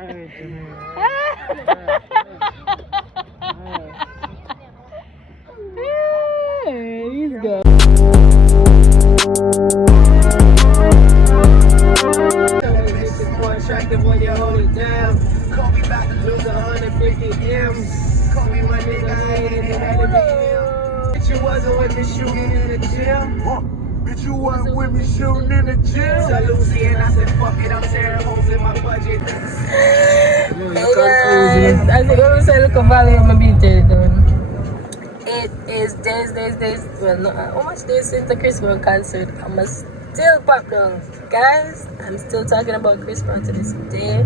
He's good. Attractive when you hold it down. Call me back to lose 150 M's. Call me my nigga, I ain't in the hell of a bitch, you wasn't with me shooting in the gym. Bitch, you wasn't with me shooting in the gym. So Lucy and I said, fuck it, I'm tearing holes in my budget. Hey guys, I think I'm say look a valley of my beauty done. It is days. Well, no, how much days since the Chris Brown concert? I'm still pop down, guys. I'm still talking about Chris Brown to this day.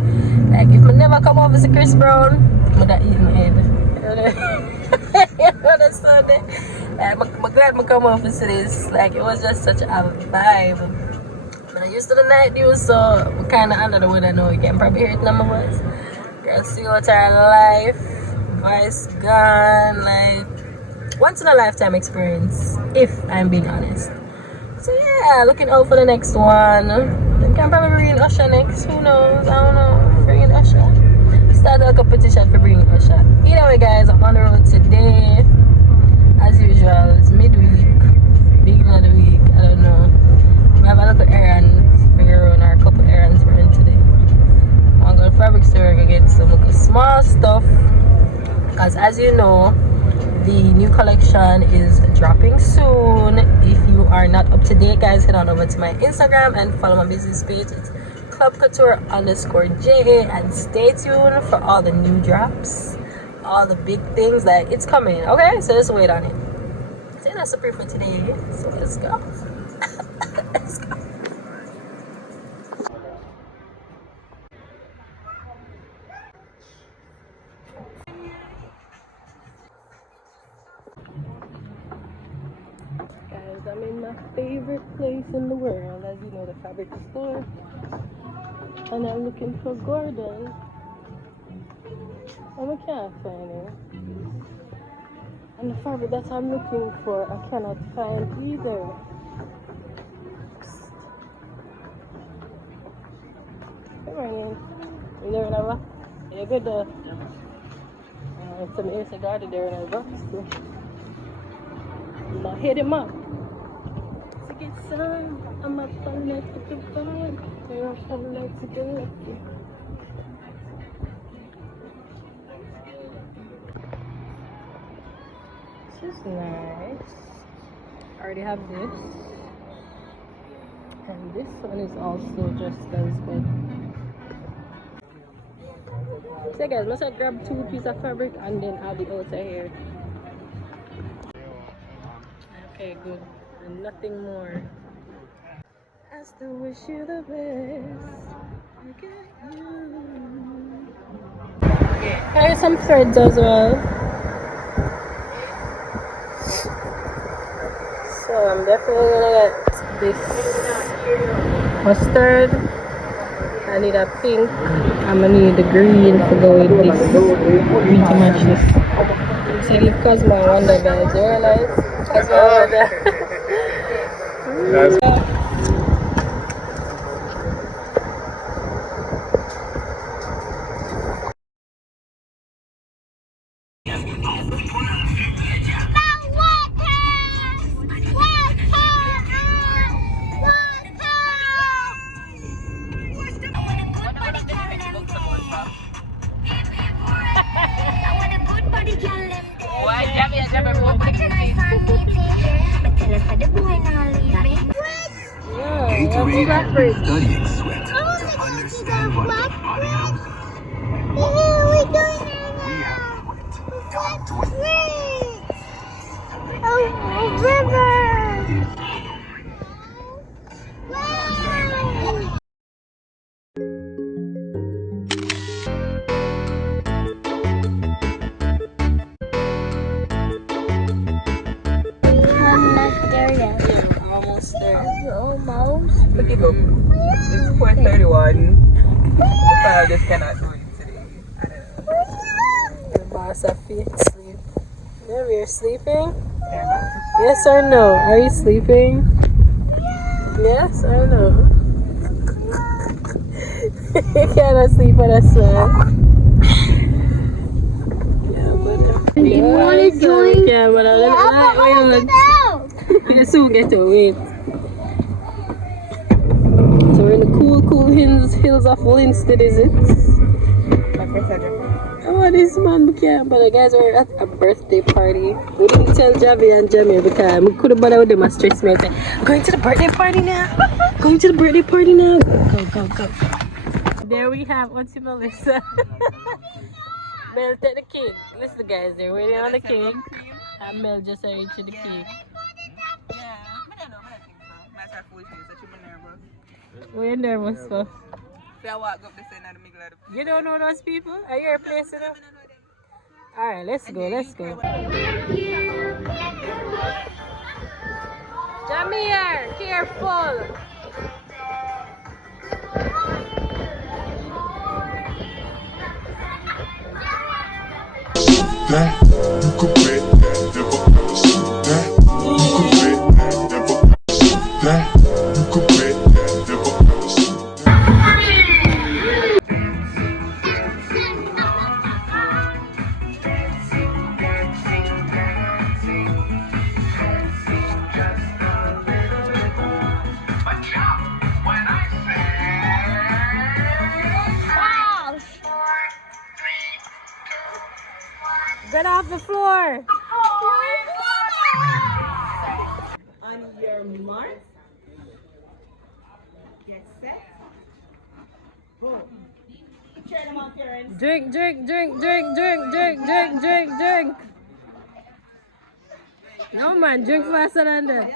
Like, if I never come over to Chris Brown, I'm gonna eat my head. You understand it? Like, I'm glad I come over to this. Like, it was just such a vibe. When I used to the night news, so I'm kind of under the weather now. You can probably hear it in my voice. Girl, see what our life, voice gone, like. Once in a lifetime experience, if I'm being honest. So yeah, looking out for the next one. Then can probably bring in Usher next. Who knows? I don't know. Bring in Usher. Start a competition for bringing Usher. Either way, guys, I'm on the road today. As usual, it's midweek, beginning of the week. I don't know. We have a little errand for your own, or a couple errands we're in today. I'm going to the fabric store to get some small stuff. Because as you know, the new collection is dropping soon. If you are not up to date, guys, head on over to my Instagram and follow my business page. It's clubcouture_JA, and stay tuned for all the new drops, all the big things that it's coming. Okay, so just wait on it. So that's the proof for today. So let's go. Let's go. I'm in my favorite place in the world, as you know, the fabric store, and I'm looking for Gordon, and I can't find him, and the fabric that I'm looking for I cannot find either. Good morning. You there now? You good though? Some air cigar there in our box. Now hit him up. Get some, I'm up all night to the vibe. You're up all night to get lucky. This is nice. I already have this. And this one is also just as good. So guys, let's grab 2 pieces of fabric and then add the outer here. Okay, good. And nothing more. I still wish you the best. I got you. Okay, here's some threads as well. So I'm definitely gonna get this mustard. I need a pink. I'm gonna need the green to go with this. Green to match this. So leave Cosmo Wonder, guys. You realize? Cosmo Wonder. That's studying sweat to understand what the body knows. We have sweat. Time to river. Almost. Look it up. It's 4:31. The file just cannot do it today. I don't know. The boss of feet sleep. Yeah, we're sleeping? Yes or no? Are you sleeping? Yes or no? Can't sleep on us, man. You want to join? Yeah, but I don't like. I soon get away. So we're in the cool hills of Linstead, is it? Oh, this man, we can't. But the guys were at a birthday party. We didn't tell Javi and Jamie because we couldn't bother with them. I stress me. I said, going to the birthday party now. Going to the birthday party now. Go. There we have Auntie Melissa. Mel, take the cake. Listen, guys, they're waiting on the cake. And Mel just reached the cake. Yeah, I don't know. I think so. Might have foolishness that you've been nervous. What are you nervous for? If I walk up the side of the middle of the... You don't know those people? Are you replacing them? Alright, let's go. Jamir, careful! Get off the floor! On your mark. Get set. Boom. Turn them off your ends. Drink. No man, drink faster than that.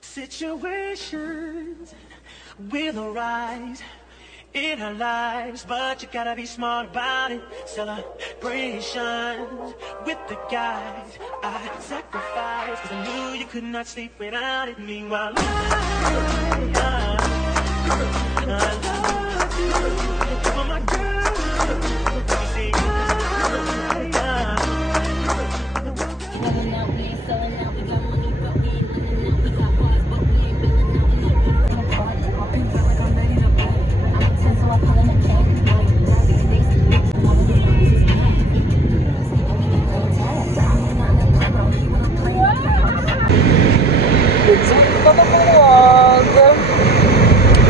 Situations will arise in our lives, but you gotta be smart about it. Celebrations with the guys I sacrificed, 'cause I knew you could not sleep without it. Meanwhile, I love you for my girl. You see,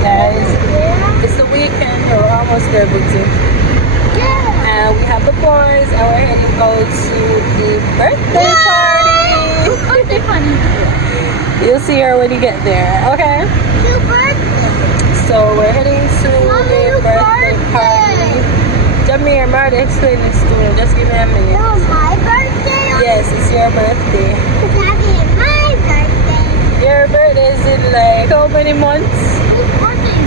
Guys, it's the weekend, we're almost there, Bootsy. Yeah. And we have the boys, and we're heading out to the birthday party. Birthday party. You'll see her when you get there, okay? Your birthday. So we're heading to the birthday party. Jamir, Marty, explain this to me. Just give me a minute. No, my birthday? Yes, it's your birthday. It's not my birthday. Your birthday is in like how many months?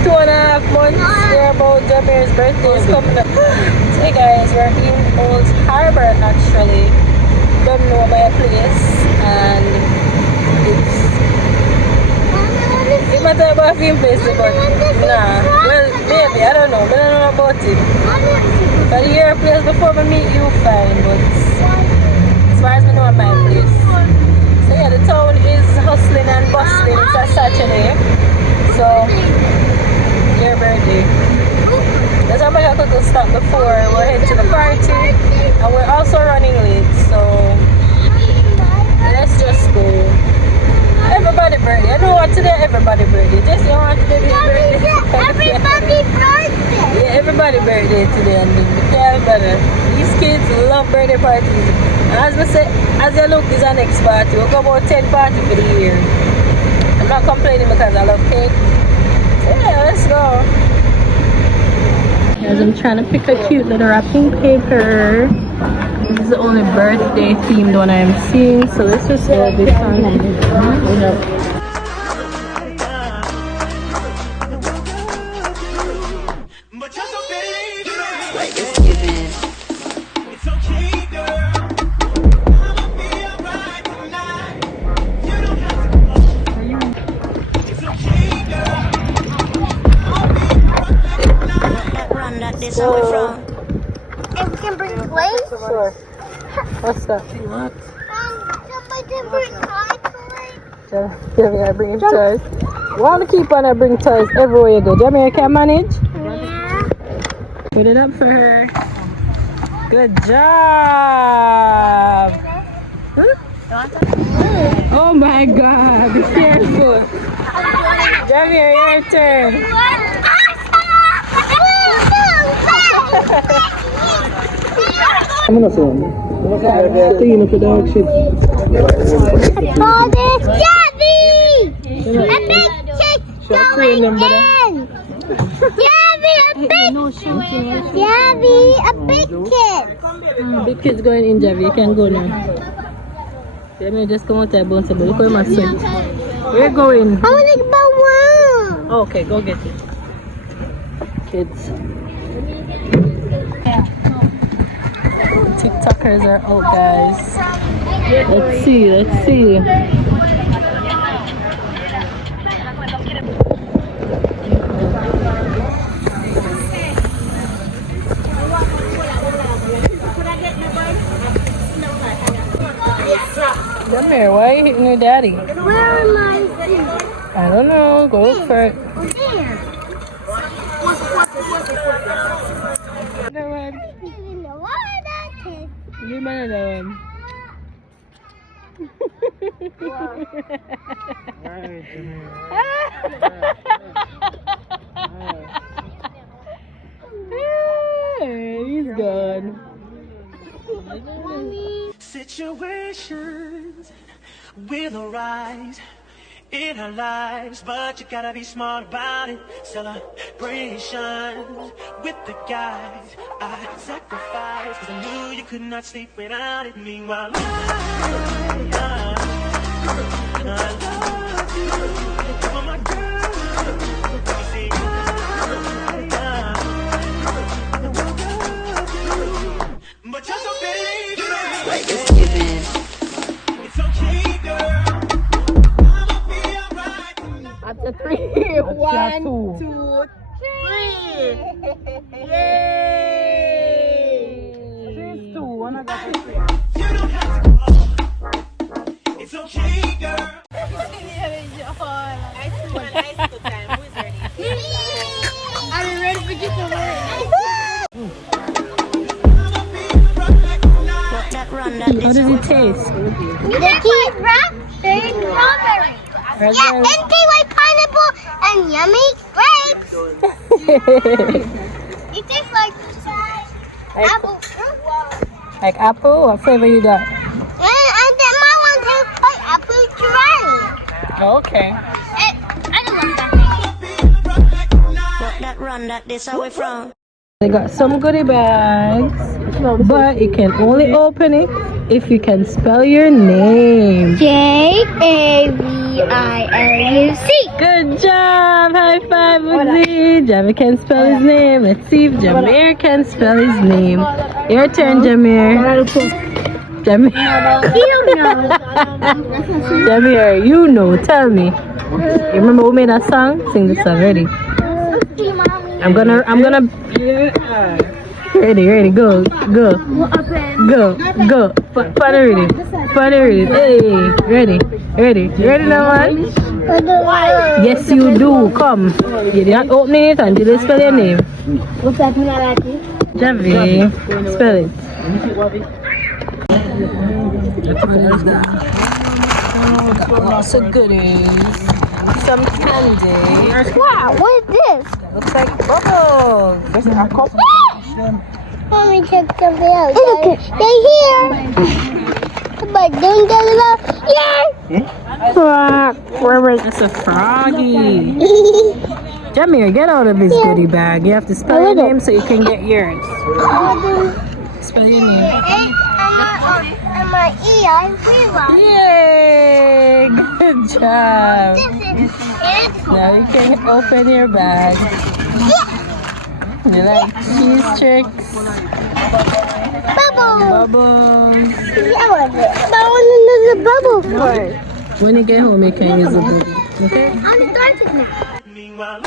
2.5 months. They're about Jamir's birthday is coming up. Hey guys, we're in Old Harbor actually. Don't know my place, and it's might talk about a film place, but nah. Well, maybe I don't don't know. I don't know about it. But your place before we meet you, fine. But as far as I know, my place. So yeah, the town is hustling and bustling. It's a Saturday. So, your birthday. That's why I could stop before. We're heading to the party. And we're also running late. So, let's just go. Everybody birthday. I know what today everybody birthday. Just you want to be birthday. Everybody birthday. Yeah, everybody birthday today and everybody. These kids love birthday parties. And as we say, as you look, is our next party. We'll go about 10 parties for the year. I'm not complaining because I love cake. So yeah, let's go. Guys, I'm trying to pick a cute little wrapping paper. This is the only birthday themed one I'm seeing, so let's just go this one. And we can bring plates? Sure. What's that? What? Somebody can bring toys. Jamaica, bring toys. Want to keep on bring toys everywhere you go. Jamaica can manage? Yeah. Put it up for her. Good job. Huh? Oh my God! Be careful. Jamaica, your turn. I'm gonna say clean up the dog shit. Jabby! A big chick going in! Jabby, a big Jabby, a big kid! Big kids going in, Javi. You can go now. Let me just come out there, bounce. Look where my son. We're going. I want to buy one! Okay, go get it. Kids. TikTokers are out, guys. Let's see. Come here, why are you hitting your daddy? Where am I? I don't know, go look for it. There. Another one. Give me another one. He's gone. Situations will arise in our lives, but you gotta be smart about it. Celebration with the guys. I sacrificed 'cause I knew you could not sleep without it. Meanwhile, I love you for my girl. You see, but you're so big, it's okay, girl. I'ma be alright tonight. After 3, 1, 2, 3. Yay! 3, 2, 1. I got it. You don't have to go. It's okay, girl. Are you ready for get to work? How does it taste? The kid wrap, there's strawberry. Yeah, and kiwi pineapple and yummy grapes. It tastes like apple. Like apple? What flavor you got? And then my one tastes like apple cherry. Okay. I don't want that. Run that this away from. They got some goodie bags, but you can only open it if you can spell your name. Javviluc. Good job! High five, Uzi. Javi can spell his name. Let's see if Jameer can spell his name. Your turn, Jameer. Jameer. You know. Jameer, you know. Tell me. You remember who made that song? Sing the song. Ready? Mommy. I'm gonna. Ready, go. Funny ready. Hey, ready now, man. Yes, you do. Come. You're not opening it until you spell your name. Javi, spell it. Lots of goodies. Some candy. Wow, what is this? Looks like bubbles. This is a cup. Let me check something out. They're here. But don't tell them about. Yeah. It's a froggy. Jamir, get out of this goodie bag. You have to spell your name so you can get yours. Spell your name. And my ear. Yay! Good job. This is Now you can open your bag. You like cheese tricks? bubble. Bubbles. Yeah, I want another bubble first. When you get home, you can use the bubble. Okay? I'm starting now. Meanwhile,